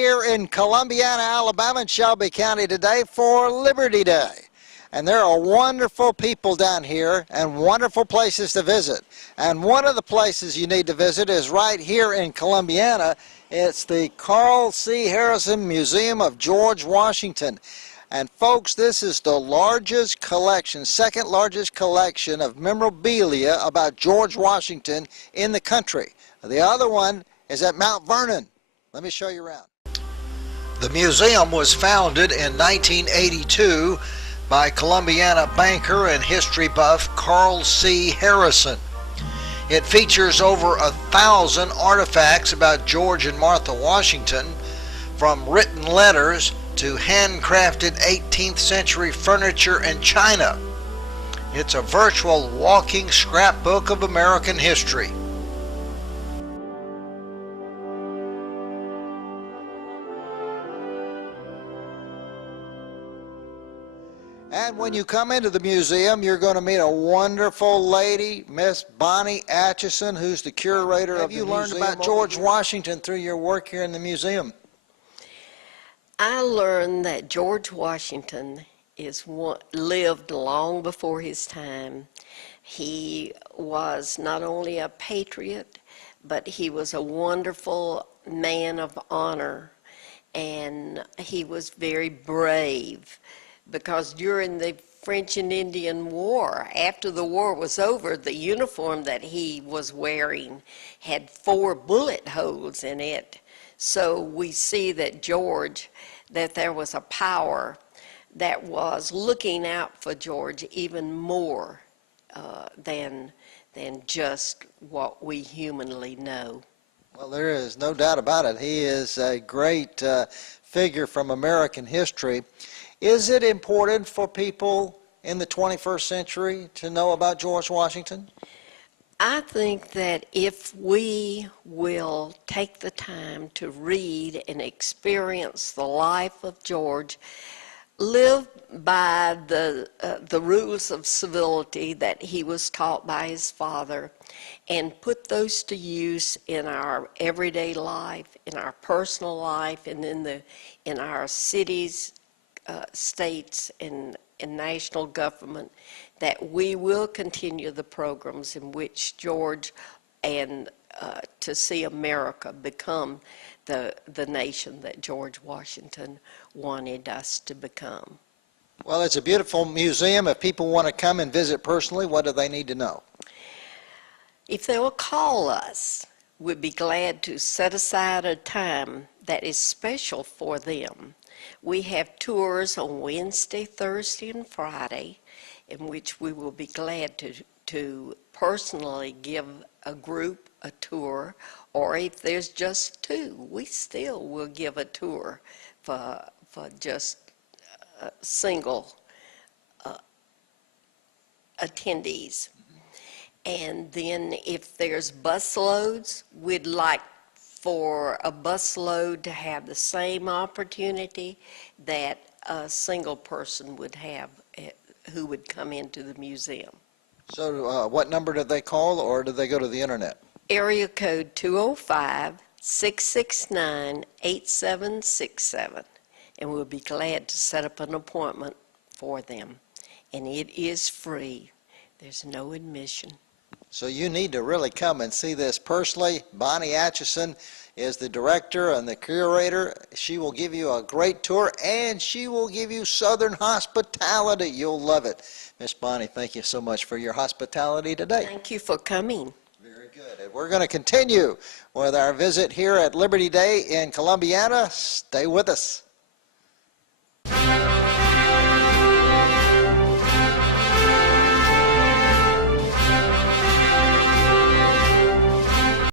here in Columbiana, Alabama, and Shelby County today for Liberty Day. And there are wonderful people down here and wonderful places to visit. And one of the places you need to visit is right here in Columbiana. It's the Carl C. Harrison Museum of George Washington. And folks, this is the largest collection, second largest collection of memorabilia about George Washington in the country. The other one is at Mount Vernon. Let me show you around. The museum was founded in 1982 by Columbiana banker and history buff Carl C. Harrison. It features over 1,000 artifacts about George and Martha Washington, from written letters to handcrafted 18th century furniture and china. It's a virtual walking scrapbook of American history. And when you come into the museum, you're going to meet a wonderful lady, Miss Bonnie Atchison, who's the curator of the museum. Have you learned about George Washington through your work here in the museum? I learned that George Washington lived long before his time. He was not only a patriot, but he was a wonderful man of honor, and he was very brave, because during the French and Indian War, after the war was over, the uniform that he was wearing had 4 bullet holes in it. So we see that that there was a power that was looking out for George even more than just what we humanly know. Well, there is no doubt about it. He is a great figure from American history. Is it important for people in the 21st century to know about George Washington? I think that if we will take the time to read and experience the life of George, live by the rules of civility that he was taught by his father, and put those to use in our everyday life, in our personal life, and in our cities, states, and national government, that we will continue the programs in which George and to see America become the nation that George Washington wanted us to become. Well, it's a beautiful museum. If people want to come and visit personally, what do they need to know? If they will call us, we'd be glad to set aside a time that is special for them. We have tours on Wednesday, Thursday, and Friday, in which we will be glad to personally give a group a tour, or if there's just 2, we still will give a tour for just single attendees. And then if there's bus loads, we'd like for a bus load to have the same opportunity that a single person would have who would come into the museum. So what number do they call, or do they go to the internet? Area code 205-669-8767, and we'll be glad to set up an appointment for them. And it is free. There's no admission. So you need to really come and see this personally. Bonnie Atchison is the director and the curator. She will give you a great tour, and she will give you Southern hospitality. You'll love it. Miss Bonnie, thank you so much for your hospitality today. Thank you for coming. Very good. And we're going to continue with our visit here at Liberty Day in Columbiana. Stay with us.